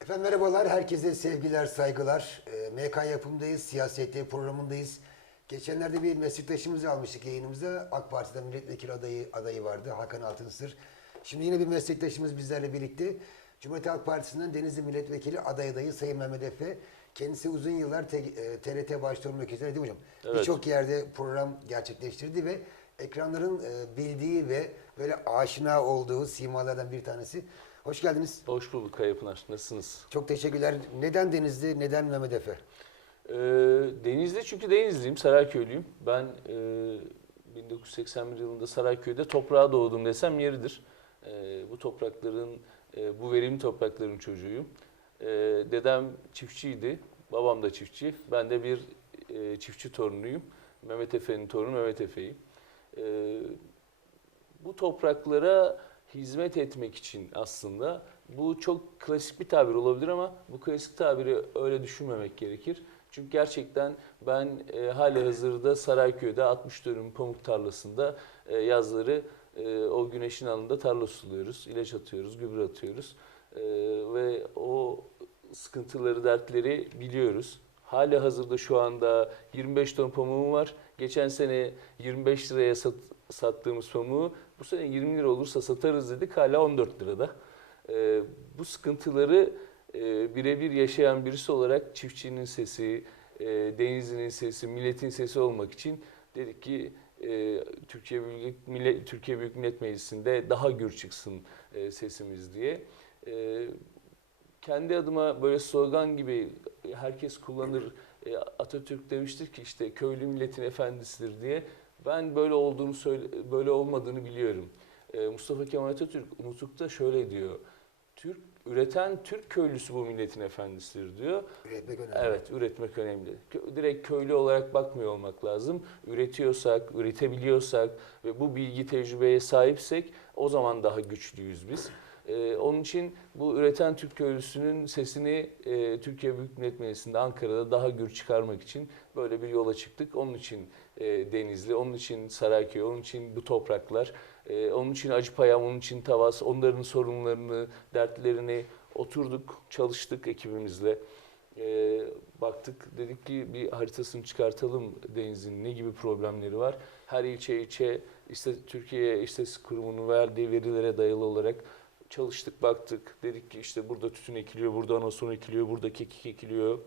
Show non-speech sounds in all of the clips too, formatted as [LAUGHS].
Efendim merhabalar, herkese sevgiler, saygılar. Ee, MK yapımdayız, siyasette programındayız. Geçenlerde bir meslektaşımızı almıştık yayınımıza. AK Parti'den milletvekili adayı adayı vardı, Hakan Altınsır. Şimdi yine bir meslektaşımız bizlerle birlikte. Cumhuriyet Halk Partisi'nden Denizli Milletvekili aday adayı Sayın Mehmet Efe. Kendisi uzun yıllar te- e, TRT başta olmak üzere değil mi hocam? Evet. Birçok yerde program gerçekleştirdi ve ekranların e, bildiği ve böyle aşina olduğu simalardan bir tanesi. Hoş geldiniz. Hoş bulduk Kaya Pınar. Nasılsınız? Çok teşekkürler. Neden Denizli, neden Mehmet Efe? Ee, Denizli çünkü Denizliyim, Sarayköylüyüm. Ben e, 1981 yılında Sarayköy'de toprağa doğdum desem yeridir. E, bu toprakların, e, bu verimli toprakların çocuğuyum. E, dedem çiftçiydi, babam da çiftçi. Ben de bir e, çiftçi torunuyum. Mehmet Efe'nin torunu Mehmet Efe'yim. E, bu topraklara hizmet etmek için aslında bu çok klasik bir tabir olabilir ama bu klasik tabiri öyle düşünmemek gerekir. Çünkü gerçekten ben e, hali hazırda Sarayköy'de 60 dönüm pamuk tarlasında e, yazları e, o güneşin alnında tarla suluyoruz, ilaç atıyoruz, gübre atıyoruz E, ve o sıkıntıları, dertleri biliyoruz. Hali hazırda şu anda 25 ton pamuğum var. Geçen sene 25 liraya sat- sattığımız pamuğu bu sene 20 lira olursa satarız dedik hala 14 lirada. Ee, bu sıkıntıları e, birebir yaşayan birisi olarak çiftçinin sesi, e, Denizli'nin sesi, milletin sesi olmak için dedik ki e, Türkiye Büyük Millet Türkiye Büyük Millet Meclisi'nde daha gür çıksın e, sesimiz diye. E, kendi adıma böyle slogan gibi herkes kullanır. E, Atatürk demiştir ki işte köylü milletin efendisidir diye. Ben böyle olduğunu söyle, böyle olmadığını biliyorum. E, Mustafa Kemal Atatürk Unutuk'ta şöyle diyor. Türk üreten Türk köylüsü bu milletin efendisidir diyor. Üretmek önemli. Evet, üretmek önemli. Direkt köylü olarak bakmıyor olmak lazım. Üretiyorsak, üretebiliyorsak ve bu bilgi tecrübeye sahipsek o zaman daha güçlüyüz biz. Ee, onun için bu üreten Türk köylüsünün sesini e, Türkiye Büyük Millet Meclisi'nde Ankara'da daha gür çıkarmak için böyle bir yola çıktık. Onun için e, Denizli, onun için Sarayköy, onun için bu topraklar, e, onun için Acıpayam, onun için Tavas, onların sorunlarını, dertlerini oturduk, çalıştık ekibimizle. E, baktık dedik ki bir haritasını çıkartalım Denizli'nin ne gibi problemleri var. Her ilçe ilçe işte Türkiye İstatistik Kurumu'nun verdiği verilere dayalı olarak çalıştık baktık. Dedik ki işte burada tütün ekiliyor, burada anason ekiliyor, burada kekik ekiliyor.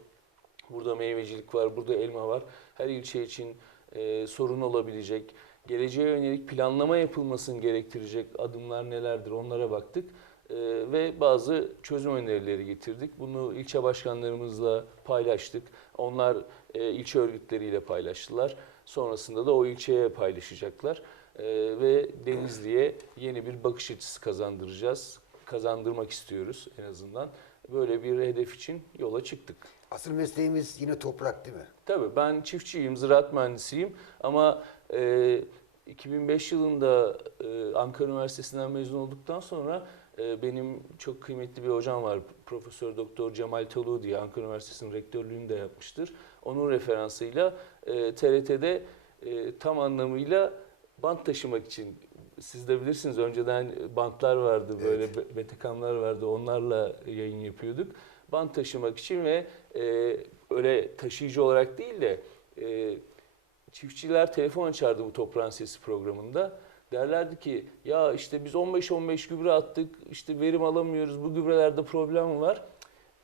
Burada meyvecilik var, burada elma var. Her ilçe için e, sorun olabilecek, geleceğe yönelik planlama yapılmasını gerektirecek adımlar nelerdir onlara baktık. E, ve bazı çözüm önerileri getirdik. Bunu ilçe başkanlarımızla paylaştık. Onlar e, ilçe örgütleriyle paylaştılar. Sonrasında da o ilçeye paylaşacaklar. E, ve Denizli'ye yeni bir bakış açısı kazandıracağız. Kazandırmak istiyoruz en azından. Böyle bir hedef için yola çıktık. Asıl mesleğimiz yine toprak değil mi? Tabii ben çiftçiyim, ziraat mühendisiyim ama e, 2005 yılında e, Ankara Üniversitesi'nden mezun olduktan sonra e, benim çok kıymetli bir hocam var. Profesör Doktor Cemal Tolu diye Ankara Üniversitesi'nin rektörlüğünü de yapmıştır. Onun referansıyla e, TRT'de e, tam anlamıyla bant taşımak için siz de bilirsiniz önceden bantlar vardı böyle Evet. be- betekamlar vardı onlarla yayın yapıyorduk. Bant taşımak için ve e, öyle taşıyıcı olarak değil de e, çiftçiler telefon açardı bu toprağın sesi programında. Derlerdi ki ya işte biz 15-15 gübre attık işte verim alamıyoruz bu gübrelerde problem var.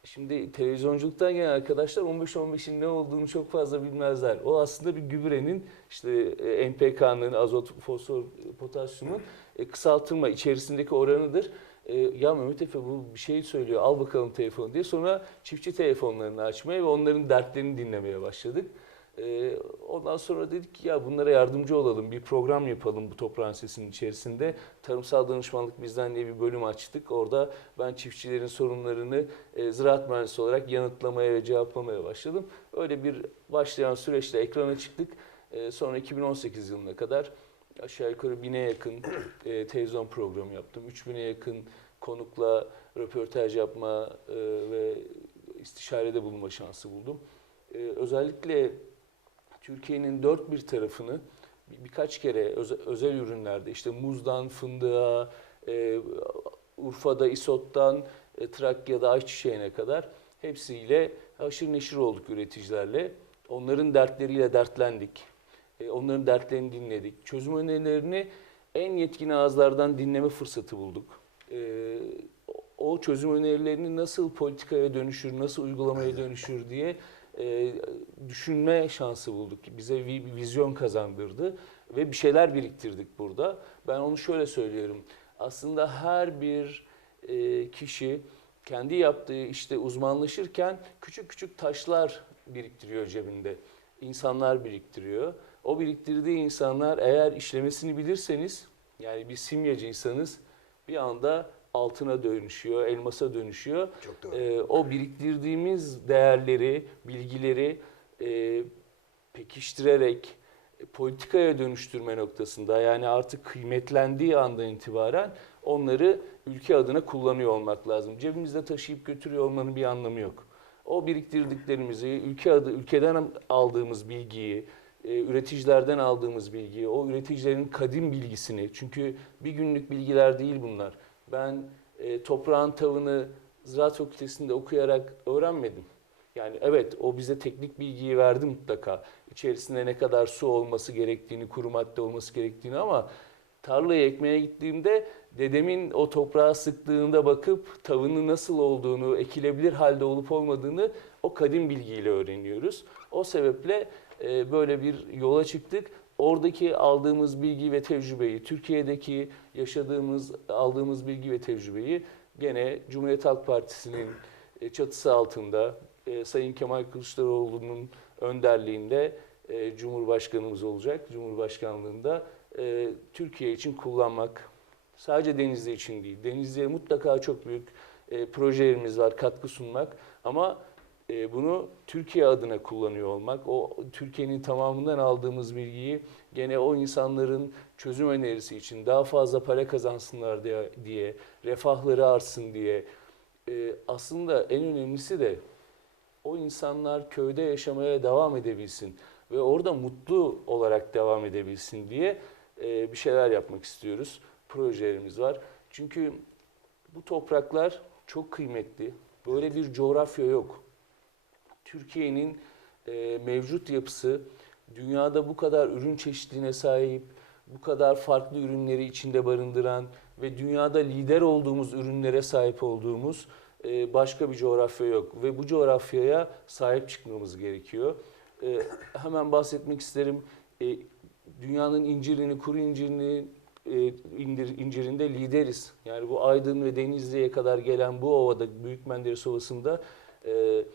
Şimdi televizyonculuktan gelen arkadaşlar 15-15'in ne olduğunu çok fazla bilmezler. O aslında bir gübrenin işte e, NPK'nın azot, fosfor, potasyumun e, kısaltılma içerisindeki oranıdır. E, ya Mehmet Efe bu bir şey söylüyor al bakalım telefonu diye. Sonra çiftçi telefonlarını açmaya ve onların dertlerini dinlemeye başladık. E, ondan sonra dedik ki ya bunlara yardımcı olalım, bir program yapalım bu toprağın sesinin içerisinde. Tarımsal danışmanlık bizden diye bir bölüm açtık. Orada ben çiftçilerin sorunlarını e, ziraat mühendisi olarak yanıtlamaya ve cevaplamaya başladım. Öyle bir başlayan süreçte ekrana çıktık. E, sonra 2018 yılına kadar aşağı yukarı bine yakın e, televizyon programı yaptım. 3000'e yakın konukla röportaj yapma e, ve istişarede bulunma şansı buldum. E, özellikle Türkiye'nin dört bir tarafını bir- birkaç kere öze- özel ürünlerde işte muzdan fındığa, e, Urfa'da isottan e, Trakya'da ayçiçeğine kadar hepsiyle haşır neşir olduk üreticilerle. Onların dertleriyle dertlendik. E, onların dertlerini dinledik. Çözüm önerilerini en yetkin ağızlardan dinleme fırsatı bulduk. E, o çözüm önerilerini nasıl politikaya dönüşür, nasıl uygulamaya dönüşür diye e, düşünme şansı bulduk. Bize bir vizyon kazandırdı ve bir şeyler biriktirdik burada. Ben onu şöyle söylüyorum. Aslında her bir e, kişi kendi yaptığı işte uzmanlaşırken küçük küçük taşlar biriktiriyor cebinde. İnsanlar biriktiriyor. O biriktirdiği insanlar eğer işlemesini bilirseniz yani bir simyacıysanız bir anda altına dönüşüyor, elmasa dönüşüyor. Çok doğru. Ee, o biriktirdiğimiz değerleri, bilgileri e, pekiştirerek e, politikaya dönüştürme noktasında yani artık kıymetlendiği andan itibaren onları ülke adına kullanıyor olmak lazım. Cebimizde taşıyıp götürüyor olmanın bir anlamı yok. O biriktirdiklerimizi, ülke adı, ülkeden aldığımız bilgiyi, e, üreticilerden aldığımız bilgiyi, o üreticilerin kadim bilgisini, çünkü bir günlük bilgiler değil bunlar. Ben e, toprağın tavını Ziraat Fakültesi'nde okuyarak öğrenmedim. Yani evet o bize teknik bilgiyi verdi mutlaka. İçerisinde ne kadar su olması gerektiğini, kuru madde olması gerektiğini ama tarlayı ekmeye gittiğimde dedemin o toprağa sıktığında bakıp tavının nasıl olduğunu, ekilebilir halde olup olmadığını o kadim bilgiyle öğreniyoruz. O sebeple e, böyle bir yola çıktık. Oradaki aldığımız bilgi ve tecrübeyi, Türkiye'deki yaşadığımız, aldığımız bilgi ve tecrübeyi gene Cumhuriyet Halk Partisi'nin e, çatısı altında e, Sayın Kemal Kılıçdaroğlu'nun önderliğinde e, Cumhurbaşkanımız olacak. Cumhurbaşkanlığında Türkiye için kullanmak, sadece Denizli için değil, Denizli'ye mutlaka çok büyük projelerimiz var, katkı sunmak ama e, bunu Türkiye adına kullanıyor olmak, o Türkiye'nin tamamından aldığımız bilgiyi gene o insanların çözüm önerisi için daha fazla para kazansınlar diye, diye refahları artsın diye. E, aslında en önemlisi de o insanlar köyde yaşamaya devam edebilsin ve orada mutlu olarak devam edebilsin diye e, bir şeyler yapmak istiyoruz. Projelerimiz var. Çünkü bu topraklar çok kıymetli. Böyle bir coğrafya yok. Türkiye'nin e, mevcut yapısı dünyada bu kadar ürün çeşitliliğine sahip, bu kadar farklı ürünleri içinde barındıran ve dünyada lider olduğumuz ürünlere sahip olduğumuz e, başka bir coğrafya yok. Ve bu coğrafyaya sahip çıkmamız gerekiyor. E, hemen bahsetmek isterim. E, dünyanın incirini, kuru incirini e, indir, incirinde lideriz. Yani bu Aydın ve Denizli'ye kadar gelen bu ovada, Büyük Menderes Ovası'nda e,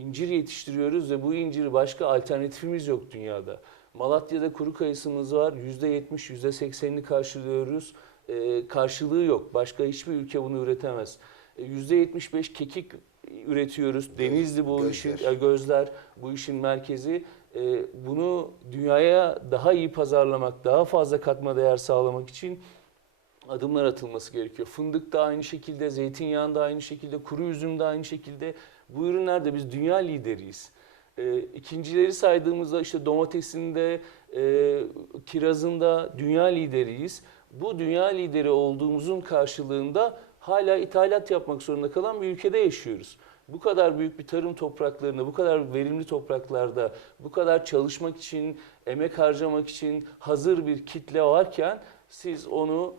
incir yetiştiriyoruz ve bu inciri başka alternatifimiz yok dünyada. Malatya'da kuru kayısımız var. %70, %80'ini karşılıyoruz. E, karşılığı yok. Başka hiçbir ülke bunu üretemez. E, %75 kekik üretiyoruz. Denizli bu Gözler. işin e, gözler bu işin merkezi. E, bunu dünyaya daha iyi pazarlamak, daha fazla katma değer sağlamak için adımlar atılması gerekiyor. Fındık da aynı şekilde, zeytinyağı da aynı şekilde, kuru üzüm de aynı şekilde. Bu ürünlerde biz dünya lideriyiz. E, ikincileri saydığımızda işte domatesinde, e, kirazında dünya lideriyiz. Bu dünya lideri olduğumuzun karşılığında hala ithalat yapmak zorunda kalan bir ülkede yaşıyoruz. Bu kadar büyük bir tarım topraklarında, bu kadar verimli topraklarda, bu kadar çalışmak için, emek harcamak için hazır bir kitle varken siz onu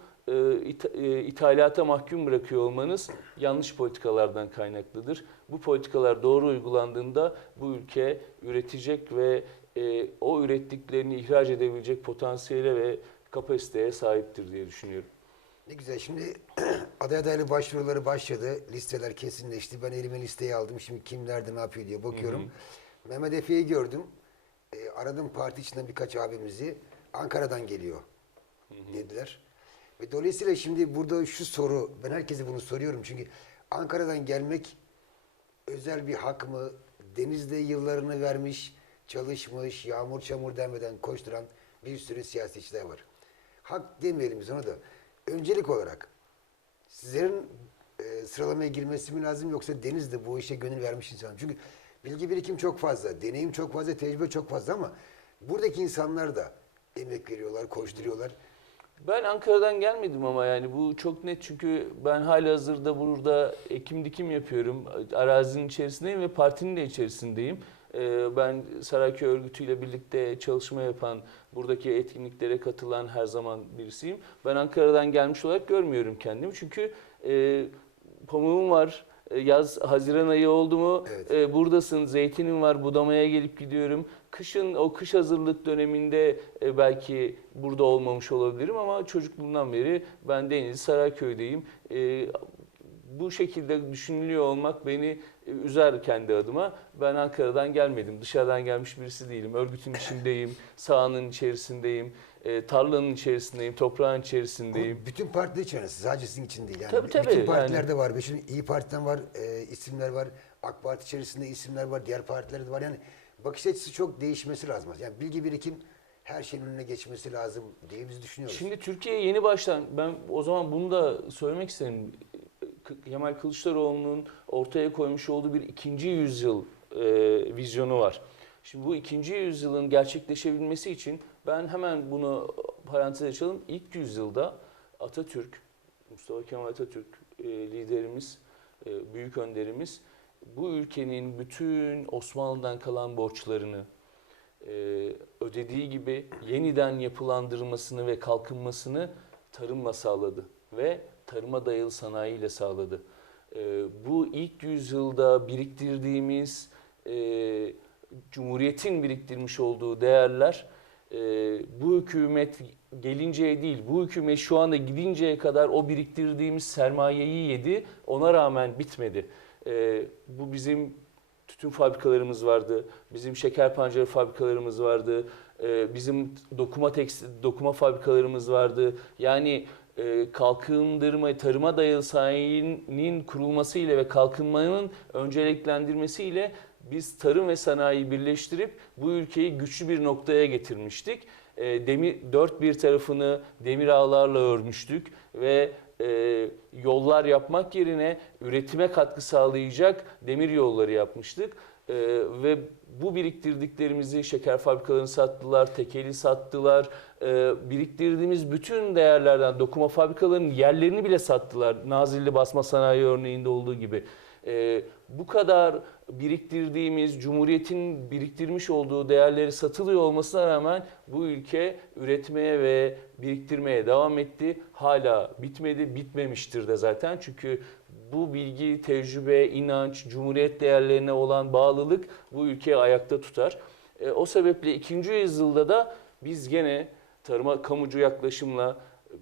ithalata mahkum bırakıyor olmanız yanlış politikalardan kaynaklıdır. Bu politikalar doğru uygulandığında bu ülke üretecek ve e, o ürettiklerini ihraç edebilecek potansiyele ve kapasiteye sahiptir diye düşünüyorum. Ne güzel. Şimdi [CLEARS THROAT] aday adaylı başvuruları başladı. Listeler kesinleşti. Ben elime listeyi aldım. Şimdi kim nerede ne yapıyor diye bakıyorum. Mehmet Efe'yi gördüm. E, aradım parti içinden birkaç abimizi. Ankara'dan geliyor dediler. Ve dolayısıyla şimdi burada şu soru, ben herkese bunu soruyorum. Çünkü Ankara'dan gelmek özel bir hak mı? Denizde yıllarını vermiş, çalışmış, yağmur çamur demeden koşturan bir sürü siyasetçiler var. Hak demeyelim biz ona da. Öncelik olarak sizlerin e, sıralamaya girmesi mi lazım yoksa Deniz'de bu işe gönül vermiş insan? Çünkü bilgi birikim çok fazla, deneyim çok fazla, tecrübe çok fazla ama Buradaki insanlar da emek veriyorlar, koşturuyorlar. Ben Ankara'dan gelmedim ama yani bu çok net çünkü ben halihazırda burada ekim dikim yapıyorum. Arazinin içerisindeyim ve partinin de içerisindeyim. Ee, Ben Sarayköy örgütüyle birlikte çalışma yapan, buradaki etkinliklere katılan her zaman birisiyim. Ben Ankara'dan gelmiş olarak görmüyorum kendimi çünkü e, pamuğum var. E, Yaz Haziran ayı oldu mu Evet. e, buradasın, zeytinim var, budamaya gelip gidiyorum. Kışın o kış hazırlık döneminde e, belki burada olmamış olabilirim ama çocukluğumdan beri ben Denizli Sarayköy'deyim. E, bu şekilde düşünülüyor olmak beni e, üzer kendi adıma. Ben Ankara'dan gelmedim, dışarıdan gelmiş birisi değilim. Örgütün içindeyim, sahanın içerisindeyim, e, tarlanın içerisindeyim, toprağın içerisindeyim. Ama bütün partiler öyle, sadece sizin için değil. Yani Tabii, tabii, bütün yani. partilerde var. Ve Şimdi İyi Parti'den var, e, isimler var. AK Parti içerisinde isimler var, diğer partilerde de var. Yani bakış açısı çok değişmesi lazım. Yani bilgi birikim her şeyin önüne geçmesi lazım diye biz düşünüyoruz. Şimdi Türkiye yeni baştan ben o zaman bunu da söylemek isterim. Kemal Kılıçdaroğlu'nun ortaya koymuş olduğu bir ikinci yüzyıl e, vizyonu var. Şimdi bu ikinci yüzyılın gerçekleşebilmesi için ben hemen bunu parantez açalım. İlk yüzyılda Atatürk, Mustafa Kemal Atatürk e, liderimiz, e, büyük önderimiz bu ülkenin bütün Osmanlı'dan kalan borçlarını, e, ödediği gibi yeniden yapılandırılmasını ve kalkınmasını tarımla sağladı ve tarıma dayalı sanayiyle sağladı. E, bu ilk yüzyılda biriktirdiğimiz e, Cumhuriyet'in biriktirmiş olduğu değerler e, bu hükümet gelinceye değil, bu hükümet şu anda gidinceye kadar o biriktirdiğimiz sermayeyi yedi, ona rağmen bitmedi. E, bu bizim tütün fabrikalarımız vardı, bizim şeker pancarı fabrikalarımız vardı, e, bizim dokuma tekstil, dokuma fabrikalarımız vardı. Yani e, kalkındırma, tarıma dayalı sanayinin kurulmasıyla ve kalkınmanın önceliklendirmesiyle biz tarım ve sanayi birleştirip bu ülkeyi güçlü bir noktaya getirmiştik. E, demir dört bir tarafını demir ağlarla örmüştük ve e, yollar yapmak yerine üretime katkı sağlayacak demir yolları yapmıştık. E, ve bu biriktirdiklerimizi şeker fabrikalarını sattılar, tekeli sattılar. E, biriktirdiğimiz bütün değerlerden dokuma fabrikalarının yerlerini bile sattılar. Nazilli basma sanayi örneğinde olduğu gibi. E, bu kadar biriktirdiğimiz, Cumhuriyet'in biriktirmiş olduğu değerleri satılıyor olmasına rağmen bu ülke üretmeye ve biriktirmeye devam etti. Hala bitmedi, bitmemiştir de zaten. Çünkü bu bilgi, tecrübe, inanç, Cumhuriyet değerlerine olan bağlılık bu ülkeyi ayakta tutar. E, o sebeple ikinci yüzyılda da biz gene tarıma kamucu yaklaşımla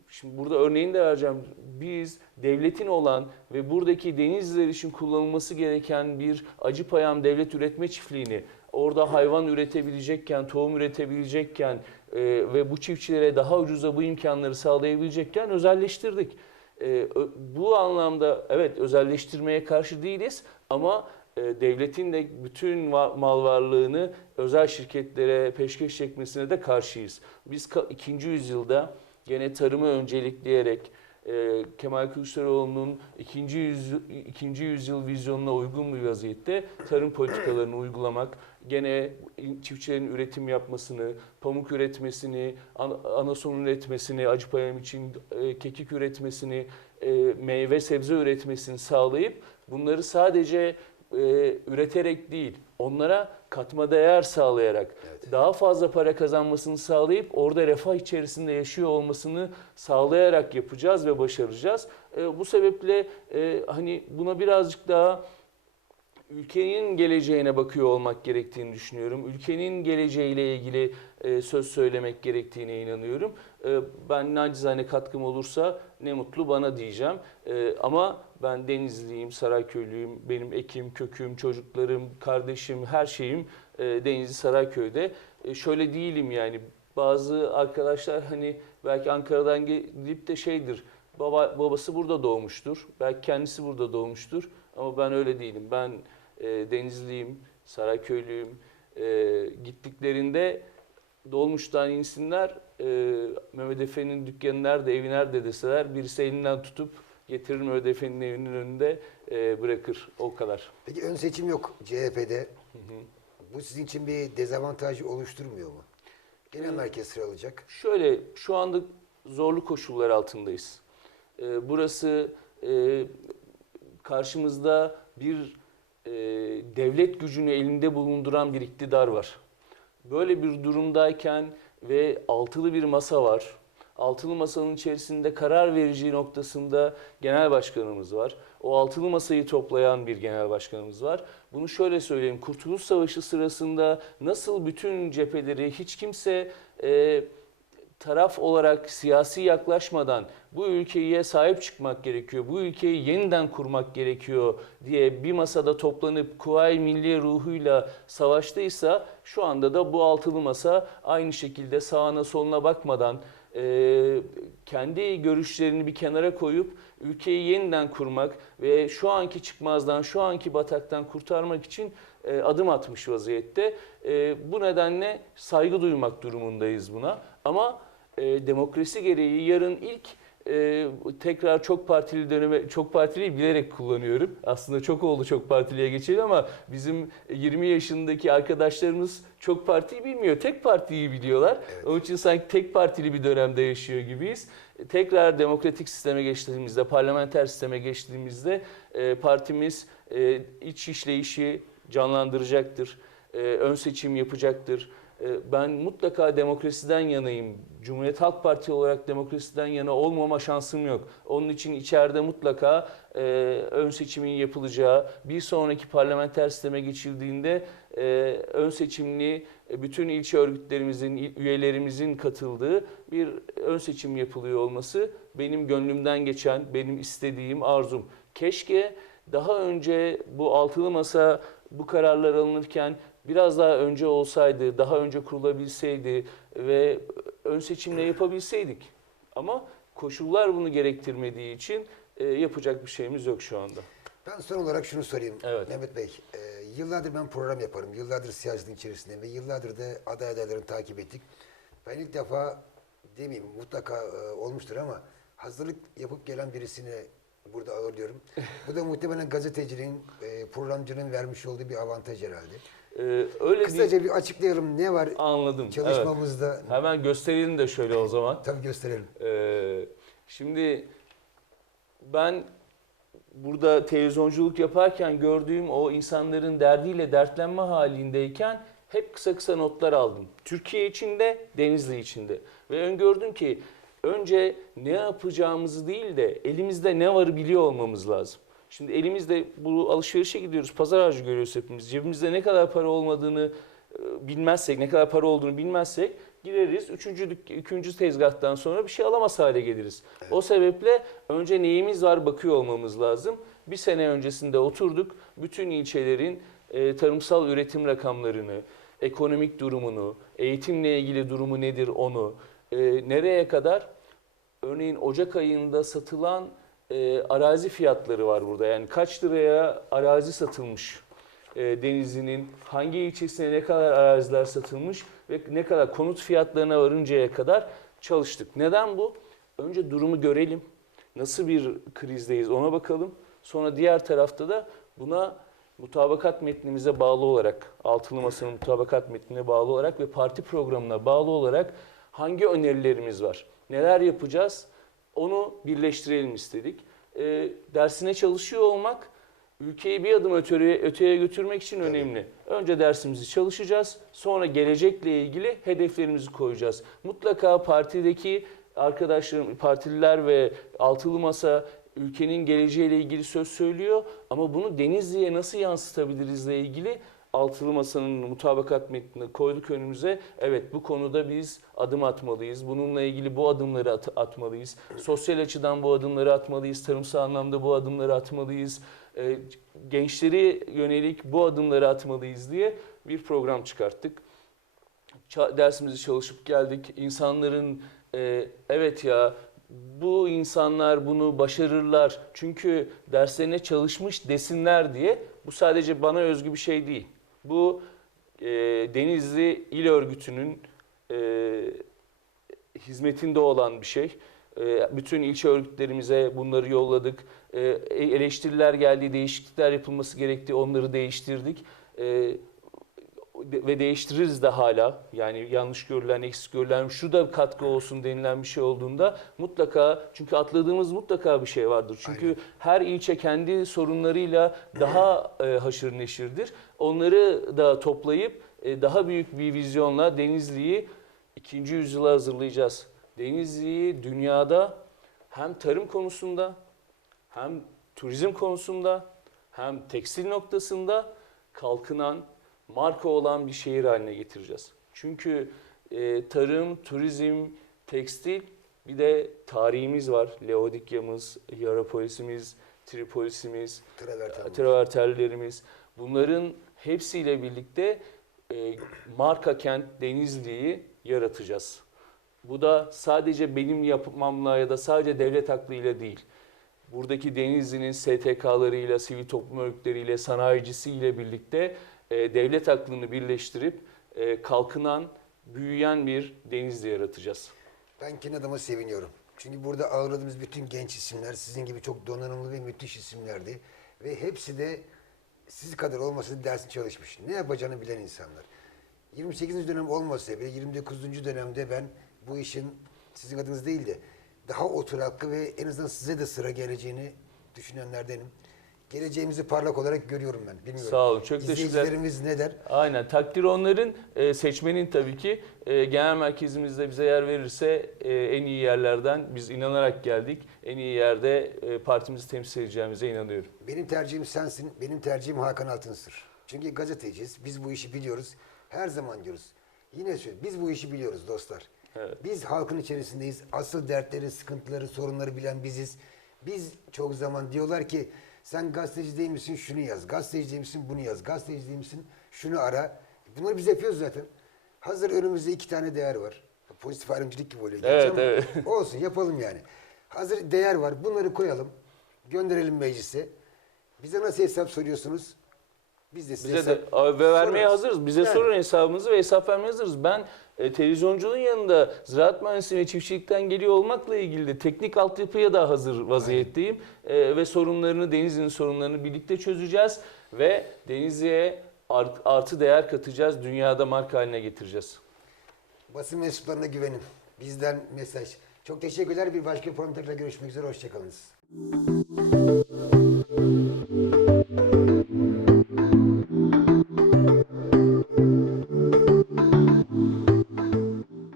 Şimdi burada örneğini de vereceğim. Biz devletin olan ve buradaki denizler için kullanılması gereken bir Acıpayam Devlet Üretme Çiftliği'ni orada hayvan üretebilecekken, tohum üretebilecekken e, ve bu çiftçilere daha ucuza bu imkanları sağlayabilecekken özelleştirdik. E, bu anlamda evet özelleştirmeye karşı değiliz ama e, devletin de bütün mal varlığını özel şirketlere peşkeş çekmesine de karşıyız. Biz ikinci yüzyılda gene tarımı öncelikleyerek e, Kemal Kılıçdaroğlu'nun ikinci yüzyıl, ikinci yüzyıl vizyonuna uygun bir vaziyette tarım politikalarını uygulamak, gene çiftçilerin üretim yapmasını, pamuk üretmesini, an- anason üretmesini, acıpayam için e, kekik üretmesini, e, meyve sebze üretmesini sağlayıp bunları sadece e, üreterek değil, onlara katma değer sağlayarak, Evet. daha fazla para kazanmasını sağlayıp orada refah içerisinde yaşıyor olmasını sağlayarak yapacağız ve başaracağız. E, bu sebeple e, hani buna birazcık daha ülkenin geleceğine bakıyor olmak gerektiğini düşünüyorum. Ülkenin geleceğiyle ilgili e, söz söylemek gerektiğine inanıyorum. E, ben nacizane katkım olursa ne mutlu bana diyeceğim. E, ama ben Denizliyim, Sarayköylüyüm, benim ekim, köküm, çocuklarım, kardeşim, her şeyim e, Denizli Sarayköy'de. E, şöyle değilim yani bazı arkadaşlar hani belki Ankara'dan gelip de şeydir, baba, babası burada doğmuştur, belki kendisi burada doğmuştur ama ben öyle değilim. Ben e, Denizliyim, Sarayköylüyüm. E, gittiklerinde dolmuştan insinler, e, Mehmet Efe'nin dükkanı nerede, evi nerede deseler birisi elinden tutup getirir Mehmet Efe'nin evinin önünde e, bırakır. O kadar. Peki ön seçim yok CHP'de. Bu sizin için bir dezavantaj oluşturmuyor mu? Genel merkez sıralacak. Şöyle şu anda zorlu koşullar altındayız. Ee, burası e, karşımızda bir e, devlet gücünü elinde bulunduran bir iktidar var. Böyle bir durumdayken ve altılı bir masa var. Altılı masanın içerisinde karar verici noktasında genel başkanımız var. O altılı masayı toplayan bir genel başkanımız var. Bunu şöyle söyleyeyim. Kurtuluş Savaşı sırasında nasıl bütün cepheleri hiç kimse e, taraf olarak siyasi yaklaşmadan bu ülkeye sahip çıkmak gerekiyor, bu ülkeyi yeniden kurmak gerekiyor diye bir masada toplanıp Kuvayi Milliye ruhuyla savaştıysa şu anda da bu altılı masa aynı şekilde sağına soluna bakmadan e, kendi görüşlerini bir kenara koyup ülkeyi yeniden kurmak ve şu anki çıkmazdan, şu anki bataktan kurtarmak için e, adım atmış vaziyette. E, bu nedenle saygı duymak durumundayız buna. Ama e, demokrasi gereği yarın ilk e, tekrar çok partili döneme çok partiliyi bilerek kullanıyorum. Aslında çok oldu çok partiliye geçeli ama bizim 20 yaşındaki arkadaşlarımız çok partiyi bilmiyor. Tek partiyi biliyorlar. Evet. Onun için sanki tek partili bir dönemde yaşıyor gibiyiz. Tekrar demokratik sisteme geçtiğimizde, parlamenter sisteme geçtiğimizde e, partimiz e, iç işleyişi canlandıracaktır. E, ön seçim yapacaktır. E, ben mutlaka demokrasiden yanayım. Cumhuriyet Halk Partisi olarak demokrasiden yana olmama şansım yok. Onun için içeride mutlaka e, ön seçimin yapılacağı, bir sonraki parlamenter sisteme geçildiğinde e, ön seçimli e, bütün ilçe örgütlerimizin, üyelerimizin katıldığı bir ön seçim yapılıyor olması benim gönlümden geçen, benim istediğim arzum. Keşke daha önce bu altılı masa bu kararlar alınırken biraz daha önce olsaydı, daha önce kurulabilseydi ve ön seçimle yapabilseydik. Ama koşullar bunu gerektirmediği için e, yapacak bir şeyimiz yok şu anda. Ben son olarak şunu sorayım Evet. Mehmet Bey. e, yıllardır ben program yaparım. Yıllardır siyasetin içerisindeyim ve yıllardır da aday adaylarını takip ettik. Ben ilk defa demeyeyim mutlaka e, olmuştur ama hazırlık yapıp gelen birisini burada ağırlıyorum. Bu da muhtemelen gazetecinin, e, programcının vermiş olduğu bir avantaj herhalde. E, öyle Kısaca bir bir açıklayalım ne var anladım. Evet. çalışmamızda. Hemen gösterelim de şöyle o zaman. Tabii gösterelim. Ee, şimdi ben burada televizyonculuk yaparken gördüğüm o insanların derdiyle dertlenme halindeyken hep kısa kısa notlar aldım. Türkiye içinde, Denizli içinde. Ve öngördüm ki önce ne yapacağımızı değil de elimizde ne var biliyor olmamız lazım. Şimdi elimizde bu alışverişe gidiyoruz, pazar harcı görüyoruz hepimiz. Cebimizde ne kadar para olmadığını e, bilmezsek, ne kadar para olduğunu bilmezsek gireriz. Üçüncü, üçüncü tezgahtan sonra bir şey alamaz hale geliriz. O sebeple önce neyimiz var bakıyor olmamız lazım. Bir sene öncesinde oturduk. Bütün ilçelerin e, tarımsal üretim rakamlarını, ekonomik durumunu, eğitimle ilgili durumu nedir onu, e, nereye kadar örneğin Ocak ayında satılan e, arazi fiyatları var burada. Yani kaç liraya arazi satılmış e, Denizli'nin, hangi ilçesine ne kadar araziler satılmış ve ne kadar konut fiyatlarına varıncaya kadar çalıştık. Neden bu? Önce durumu görelim. Nasıl bir krizdeyiz ona bakalım. Sonra diğer tarafta da buna mutabakat metnimize bağlı olarak, altılı masanın mutabakat metnine bağlı olarak ve parti programına bağlı olarak hangi önerilerimiz var? Neler yapacağız? Onu birleştirelim istedik. E, dersine çalışıyor olmak ülkeyi bir adım öteye, öteye götürmek için önemli. Önce dersimizi çalışacağız. Sonra gelecekle ilgili hedeflerimizi koyacağız. Mutlaka partideki arkadaşlarım, partililer ve altılı masa ülkenin geleceğiyle ilgili söz söylüyor. Ama bunu Denizli'ye nasıl yansıtabilirizle ilgili altılı masanın mutabakat metnini koyduk önümüze. Evet bu konuda biz adım atmalıyız. Bununla ilgili bu adımları at- atmalıyız. Sosyal açıdan bu adımları atmalıyız. Tarımsal anlamda bu adımları atmalıyız. Ee, gençleri yönelik bu adımları atmalıyız diye bir program çıkarttık. Ça- dersimizi çalışıp geldik. İnsanların e, evet ya bu insanlar bunu başarırlar çünkü derslerine çalışmış desinler diye bu sadece bana özgü bir şey değil. Bu e, Denizli İl Örgütü'nün e, hizmetinde olan bir şey. E, bütün ilçe örgütlerimize bunları yolladık. E, eleştiriler geldi, değişiklikler yapılması gerekti, onları değiştirdik. E, ve değiştiririz de hala. Yani yanlış görülen, eksik görülen, şu da katkı olsun denilen bir şey olduğunda mutlaka çünkü atladığımız mutlaka bir şey vardır. Çünkü Aynen. her ilçe kendi sorunlarıyla daha e, haşır neşirdir. Onları da toplayıp e, daha büyük bir vizyonla Denizli'yi ikinci yüzyıla hazırlayacağız. Denizli'yi dünyada hem tarım konusunda hem turizm konusunda hem tekstil noktasında kalkınan, marka olan bir şehir haline getireceğiz. Çünkü e, tarım, turizm, tekstil bir de tarihimiz var. Leodikya'mız, Hierapolis'imiz, Tripolis'imiz, traverterlerimiz. Bunların hepsiyle birlikte e, marka kent Denizli'yi yaratacağız. Bu da sadece benim yapmamla ya da sadece devlet aklıyla değil. Buradaki Denizli'nin STK'larıyla, sivil toplum örgütleriyle, sanayicisiyle birlikte e, devlet aklını birleştirip e, kalkınan, büyüyen bir Denizli yaratacağız. Ben kendi adıma seviniyorum. Çünkü burada ağırladığımız bütün genç isimler sizin gibi çok donanımlı ve müthiş isimlerdi. Ve hepsi de siz kadar olmasa dersin çalışmış. Ne yapacağını bilen insanlar. 28. dönem olmasa bile 29. dönemde ben bu işin sizin adınız değil de daha oturaklı ve en azından size de sıra geleceğini düşünenlerdenim. Geleceğimizi parlak olarak görüyorum ben. Bilmiyorum. Sağ olun, çok teşekkürler. İzleyicilerimiz ne der? Aynen. Takdir onların, e, seçmenin tabii ki. E, genel merkezimizde bize yer verirse e, en iyi yerlerden biz inanarak geldik. En iyi yerde e, partimizi temsil edeceğimize inanıyorum. Benim tercihim sensin, benim tercihim Hakan Altınsır. Çünkü gazeteciyiz, biz bu işi biliyoruz. Her zaman diyoruz. Yine söylüyorum, biz bu işi biliyoruz dostlar. Evet. Biz halkın içerisindeyiz. Asıl dertleri, sıkıntıları, sorunları bilen biziz. Biz çok zaman diyorlar ki sen gazeteci değil misin şunu yaz, gazeteci değil misin bunu yaz, gazeteci değil misin şunu ara. Bunları biz yapıyoruz zaten. Hazır önümüzde iki tane değer var. Pozitif ayrımcılık gibi oluyor. Evet, ama evet. [LAUGHS] Olsun yapalım yani. Hazır değer var. Bunları koyalım. Gönderelim meclise. Bize nasıl hesap soruyorsunuz? Biz de size Bize de hesap a, ve vermeye sorarız. hazırız. Bize Yani. sorun hesabımızı ve hesap vermeye hazırız. Ben e, televizyoncunun yanında ziraat mühendisliği ve çiftçilikten geliyor olmakla ilgili de teknik altyapıya da hazır vaziyetteyim. E, ve sorunlarını, Denizli'nin sorunlarını birlikte çözeceğiz ve Denizli'ye art, artı değer katacağız, dünyada marka haline getireceğiz. Basın mensuplarına güvenin. Bizden mesaj. Çok teşekkürler. Bir başka forum tekrar görüşmek üzere. Hoşçakalınız.